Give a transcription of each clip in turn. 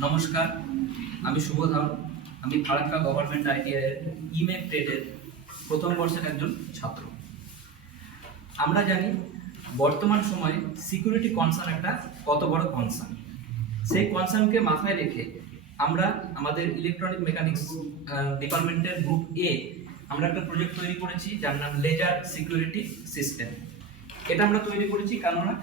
নমস্কার, আমি শুভধর। আমি ফারাক্কা গভর্নমেন্ট আইটিআই এর ইমেক ট্রেডের প্রথম বর্ষের একজন ছাত্র। আমরা জানি বর্তমান সময়ে সিকিউরিটি কনসার্ন একটা কত বড় কনসার্ন। সেই কনসার্নকে মাথায় রেখে আমরা আমাদের ইলেকট্রনিক মেকানিক্স ডিপার্টমেন্টের গ্রুপ এ আমরা একটা প্রজেক্ট তৈরি করেছি যার নাম লেজার সিকিউরিটি সিস্টেম। এটা আমরা তৈরি করেছি কেননা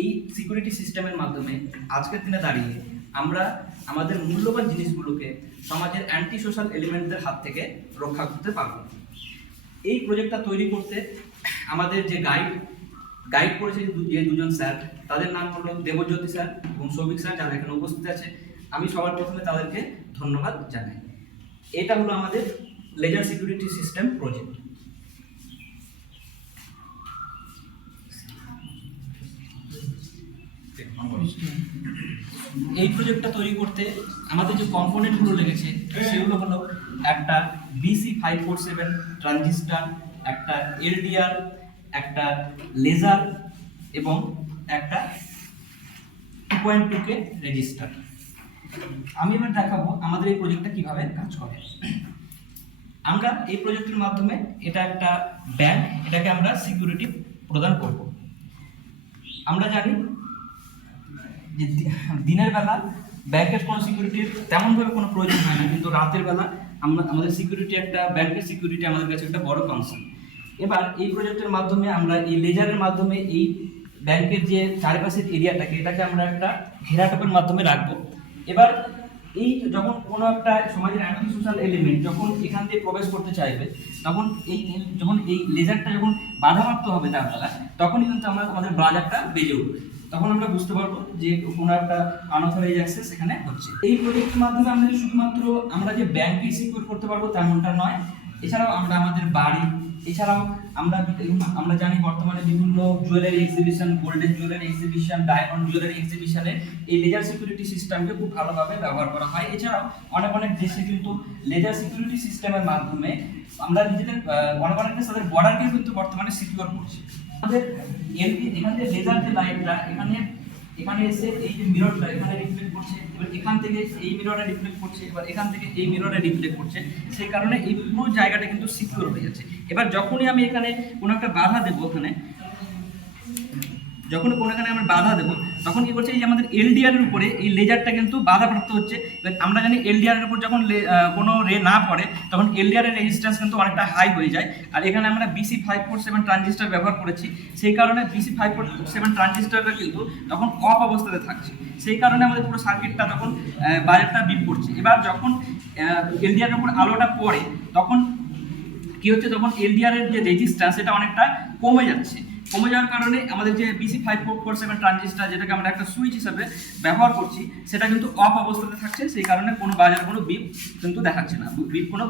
এই সিকিউরিটি সিস্টেমের মাধ্যমে আজকের দিনে দাঁড়িয়ে আমরা আমাদের মূল্যবান জিনিসগুলোকে সমাজের অ্যান্টি সোশ্যাল এলিমেন্টদের হাত থেকে রক্ষা করতে পারব। এই প্রজেক্টটা তৈরি করতে আমাদের যে গাইড করেছে যে দুজন স্যার, তাদের নাম হলো দেবজ্যোতি স্যার এবং সৌভিক স্যার, যারা এখানে উপস্থিত আছে। আমি সবার প্রথমে তাদেরকে ধন্যবাদ জানাই। এটা হলো আমাদের লেজার সিকিউরিটি সিস্টেম প্রজেক্ট। এই প্রজেক্টটা তৈরি করতে আমাদের যে কম্পোনেন্টগুলো লেগেছে সেগুলো হলো একটা BC547 ট্রানজিস্টর, একটা LDR, একটা লেজার এবং একটা 2.2K রেজিস্টার। আমি এবার দেখাবো আমাদের এই প্রজেক্টটা কিভাবে কাজ করে। আমরা এই প্রজেক্টের মাধ্যমে এটা একটা ব্যাংক, এটাকে আমরা সিকিউরিটি প্রদান করব। আমরা জানি যে দিনের বেলা ব্যাংকের কোনো সিকিউরিটির তেমনভাবে কোনো প্রয়োজন হয় না, কিন্তু রাতের বেলা আমাদের সিকিউরিটি একটা ব্যাংকের সিকিউরিটি আমাদের কাছে একটা বড় কনসার্ন। এবার এই প্রজেক্টের মাধ্যমে আমরা এই লেজারের মাধ্যমে এই ব্যাংকের যে চারপাশের এরিয়াটাকে এটাকে আমরা একটা ঘেরাটোপের মাধ্যমে রাখবো। এবার এই যখন কোনো একটা সমাজের অ্যান্টি সোশ্যাল এলিমেন্ট যখন এখান দিয়ে প্রবেশ করতে চাইবে, তখন যখন এই লেজারটা যখন বাধাপ্রাপ্ত হবে তার বেলা, তখনই কিন্তু আমাদের বাজারটা বেজে উঠবে। তখন আমরা বুঝতে পারবো যে কোনো একটা আনঅথরাইজ অ্যাক্সেস এখানে হচ্ছে। এই প্রজেক্টের মাধ্যমে আমরা শুধুমাত্র আমরা যে ব্যাংকে সিকিউর করতে পারবো তেমনটা নয়, এছাড়াও আমরা আমাদের বাড়ি, এছাড়াও আমরা জানি বর্তমানে বিভিন্ন jewellery exhibition, golden jewellery exhibition, diamond jewellery এক্সিবিশনে এই লেজার সিকিউরিটি সিস্টেমকে খুব ভালোভাবে ব্যবহার করা হয়। এছাড়াও অনেক দেশে কিন্তু লেজার সিকিউরিটি সিস্টেমের মাধ্যমে আমরা নিজেদের অনেক দেশ তাদের বর্ডারকে কিন্তু বর্তমানে সিকিউর করছে। আমাদের এখান থেকে লেজার যে লাইটটা এখানে এসে এই যে মিররটা এখানে রিফ্লেক্ট করছে, এবার এখান থেকে এই মিররে রিফ্লেক্ট করছে, এবার এখান থেকে এই মিররে রিফ্লেক্ট করছে। সেই কারণে এই পুরো জায়গাটা কিন্তু সিকিউর হয়ে যাচ্ছে। এবার যখনই আমি এখানে কোনো একটা বাধা দেবো, আমরা বাধা দেবো, তখন কি করছে, এই যে আমাদের LDR এর উপরে এই লেজারটা কিন্তু বাধাপ্রাপ্ত হচ্ছে। আমরা জানি LDR এর উপর যখন কোনো রে না পড়ে তখন LDR এর রেজিস্ট্যান্স কিন্তু অনেকটা হাই হয়ে যায়। আর এখানে আমরা BC547 ট্রানজিস্টর ব্যবহার করেছি, সেই কারণে BC547 ট্রানজিস্টরটা কিন্তু তখন অফ অবস্থাতে থাকছে। সেই কারণে আমাদের পুরো সার্কিটটা তখন বাজারটা বিপ করছে। এবার যখন LDR এর উপর আলোটা পড়ে তখন কি হচ্ছে, তখন LDR এর যে রেজিস্ট্যান্স এটা অনেকটা কমে যাওয়ার কারণে আমাদের যে BC547 ট্রানজিস্টর, যেটাকে আমরা একটা সুইচ হিসেবে ব্যবহার করছি, সেটা কিন্তু অফ অবস্থাতে থাকছে। সেই কারণে কোনো বাজার কোনো বিপ কিন্তু দেখাচ্ছে না, বিপ কোনো